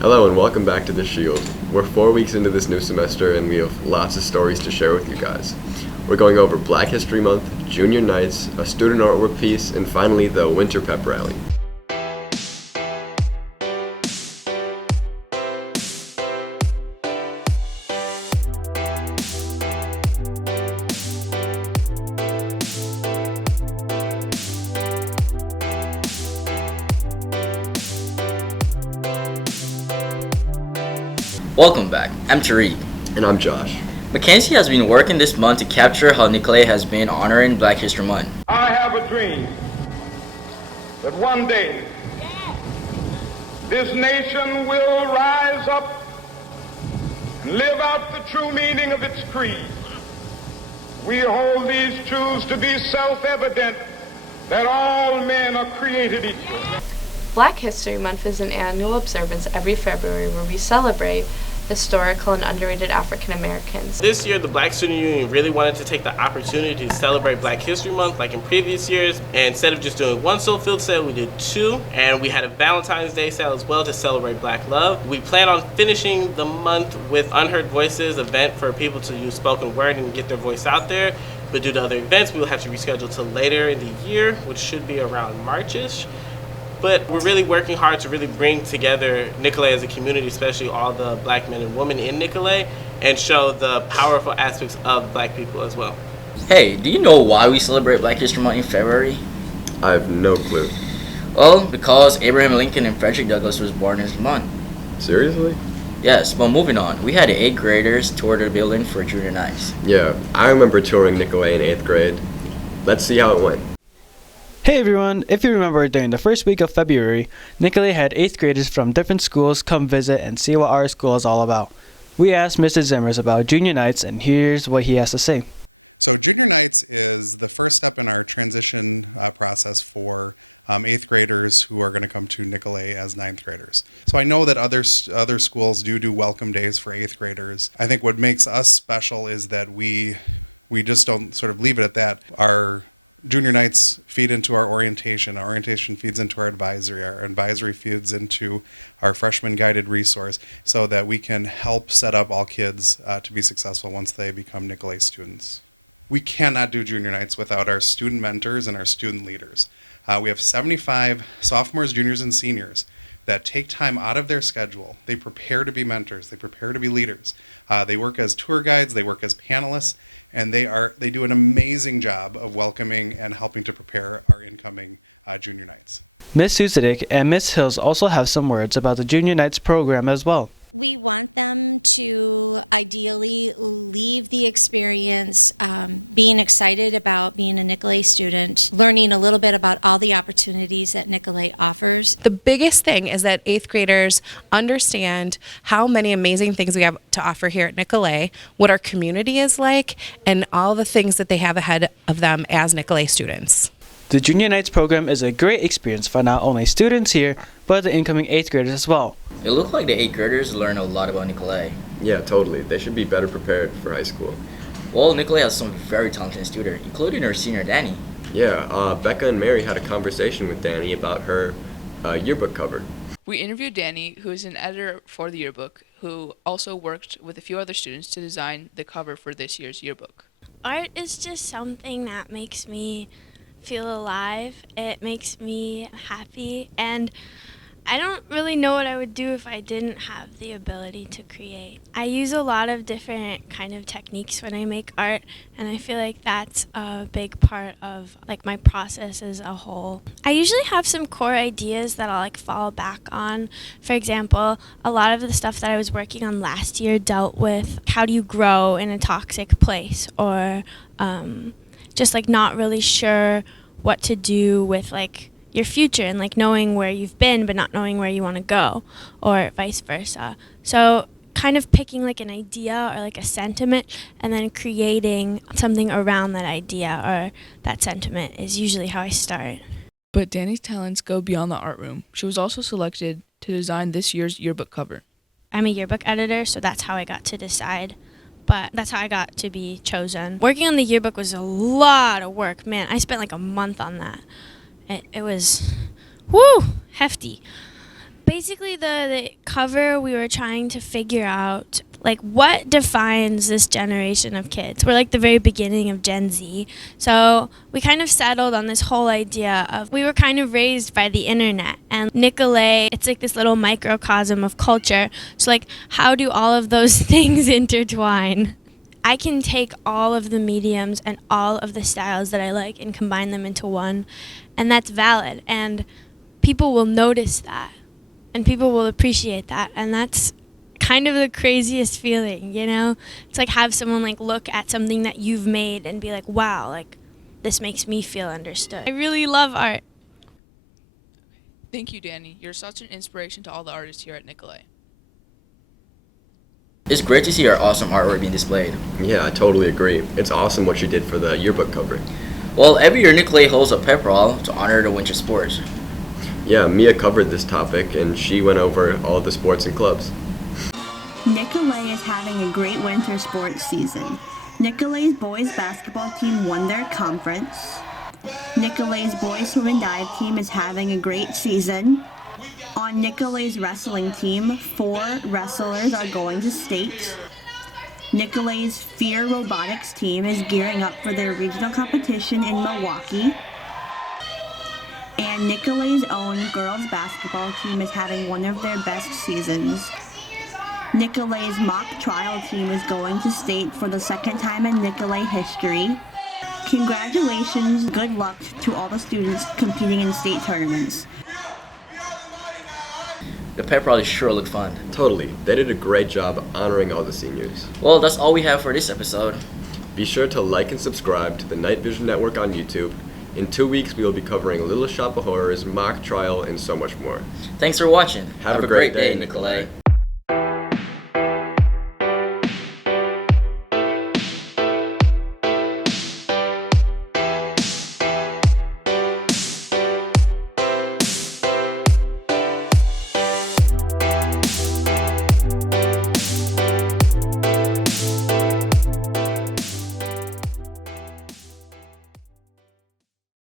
Hello and welcome back to The Shield. We're 4 weeks into this new semester and we have lots of stories to share with you guys. We're going over Black History Month, Junior Nights, a student artwork piece, and finally the Winter Pep Rally. Welcome back. I'm Tariq. And I'm Josh. Mackenzie has been working this month to capture how Nicolet has been honoring Black History Month. I have a dream that one day this nation will rise up and live out the true meaning of its creed. We hold these truths to be self-evident that all men are created equal. Black History Month is an annual observance every February where we celebrate historical and underrated African Americans. This year, the Black Student Union really wanted to take the opportunity to celebrate Black History Month like in previous years. And instead of just doing one soul field sale, we did two. And we had a Valentine's Day sale as well to celebrate Black love. We plan on finishing the month with Unheard Voices event for people to use spoken word and get their voice out there. But due to other events, we will have to reschedule to later in the year, which should be around March-ish. But we're really working hard to really bring together Nicolet as a community, especially all the Black men and women in Nicolet, and show the powerful aspects of Black people as well. Hey, do you know why we celebrate Black History Month in February? I have no clue. Well, because Abraham Lincoln and Frederick Douglass was born this month. Seriously? Yes, but moving on. We had the 8th graders tour the building for junior nights. Yeah, I remember touring Nicolet in 8th grade. Let's see how it went. Hey everyone, if you remember during the first week of February, Nicolet had 8th graders from different schools come visit and see what our school is all about. We asked Mr. Zimmers about junior nights and here's what he has to say. So junior nights is the first step in our transition process for 8th graders who are going to come to Nicolet as 9th graders. So I know that other schools do welcome days for 8th graders. I think what makes us special is that we just don't sort of leave it at that. Our junior nights feed into our orientation feeds into our advisory feeds into our freshman guided resource so that we can help set up all kids to be successful once they become Nicolet students. We cannot do junior nights without our student mentors and our student leaders. We have 75 sophomores, juniors, and seniors that take time out of their schedule. They prepare to be mentors. They prepare to be leaders. They work as tour guides. They work as panelists. And they do an amazing job of welcoming and helping to prepare our incoming junior nights. Ms. Susidik and Ms. Hills also have some words about the Junior Nights program as well. We want them to ideally leave the experience being excited about being a Nicolet student, learning a little bit about all the opportunities that Nicolet offers. The biggest thing is that 8th graders understand how many amazing things we have to offer here at Nicolet, what our community is like, and all the things that they have ahead of them as Nicolet students. The Junior Nights program is a great experience for not only students here, but the incoming 8th graders as well. It looked like the 8th graders learned a lot about Nicolet. Yeah, totally. They should be better prepared for high school. Well, Nicolet has some very talented students, including her senior Danny. Yeah, Becca and Mary had a conversation with Danny about her yearbook cover. We interviewed Danny, who is an editor for the yearbook, who also worked with a few other students to design the cover for this year's yearbook. Art is just something that makes me feel alive. It makes me happy, and I don't really know what I would do if I didn't have the ability to create. I use a lot of different kind of techniques when I make art, and I feel like that's a big part of like my process as a whole. I usually have some core ideas that I'll like fall back on. For example, a lot of the stuff that I was working on last year dealt with how do you grow in a toxic place, or just like not really sure what to do with like your future and like knowing where you've been but not knowing where you want to go, or vice versa. So kind of picking like an idea or like a sentiment and then creating something around that idea or that sentiment is usually how I start. But Danny's talents go beyond the art room. She was also selected to design this year's yearbook cover. I'm a yearbook editor, so that's how I got to decide. But that's how I got to be chosen. Working on the yearbook was a lot of work. Man, I spent like a month on that. It was, hefty. basically the cover, we were trying to figure out like what defines this generation of kids. We're like the very beginning of Gen Z. So we kind of settled on this whole idea of we were kind of raised by the internet, and Nicolay, it's like this little microcosm of culture. So like how do all of those things intertwine? I can take all of the mediums and all of the styles that I like and combine them into one, and that's valid, and people will notice that and people will appreciate that, and that's kind of the craziest feeling, you know? It's like have someone like look at something that you've made and be like, wow, like this makes me feel understood. I really love art. Thank you, Danny. You're such an inspiration to all the artists here at Nicolay. It's great to see our awesome artwork being displayed. Yeah, I totally agree. It's awesome what you did for the yearbook cover. Well, every year Nicolay holds a pep brawl to honor the winter sports. Yeah, Mia covered this topic and she went over all the sports and clubs. Nicolay is having a great winter sports season. Nicolay's boys basketball team won their conference. Nicolay's boys swim and dive team is having a great season. On Nicolay's wrestling team, 4 wrestlers are going to state. Nicolay's Fear Robotics team is gearing up for their regional competition in Milwaukee. And Nicolay's own girls basketball team is having one of their best seasons. Nicolay's mock trial team is going to state for the second time in Nicolay history. Congratulations, good luck to all the students competing in state tournaments. The pep rally sure looked fun. Totally. They did a great job honoring all the seniors. Well, that's all we have for this episode. Be sure to like and subscribe to the Night Vision Network on YouTube. In 2 weeks, we will be covering Little Shop of Horrors, mock trial, and so much more. Thanks for watching. Have a great day, Nicolay.